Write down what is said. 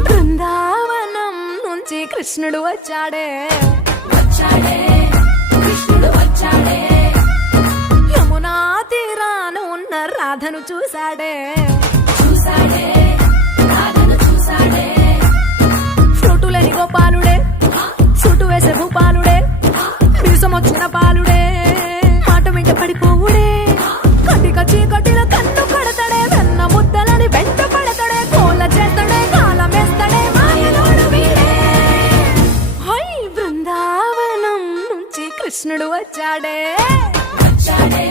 బృందావనం నుంచి కృష్ణుడు వచ్చాడే కృష్ణుడు వచ్చాడే యమునా తీరాన ఉన్న రాధను చూశాడే రాధను చూసాడే ఫ్రూటులేని గోపాలుడే సుటు వేసే భూపాలుడే మీసమొచ్చిన పాలుడే మాట వెంట పడిపోవుడే కటిక చీకటిలో కన్ను కడతాడే వెన్న ముద్దలని వెంట పడతాడే కోల చేస్తాడే కాలమేస్తాడే మాయలోడు వీడే హై బృందావనం నుంచి కృష్ణుడు వచ్చాడే వచ్చాడే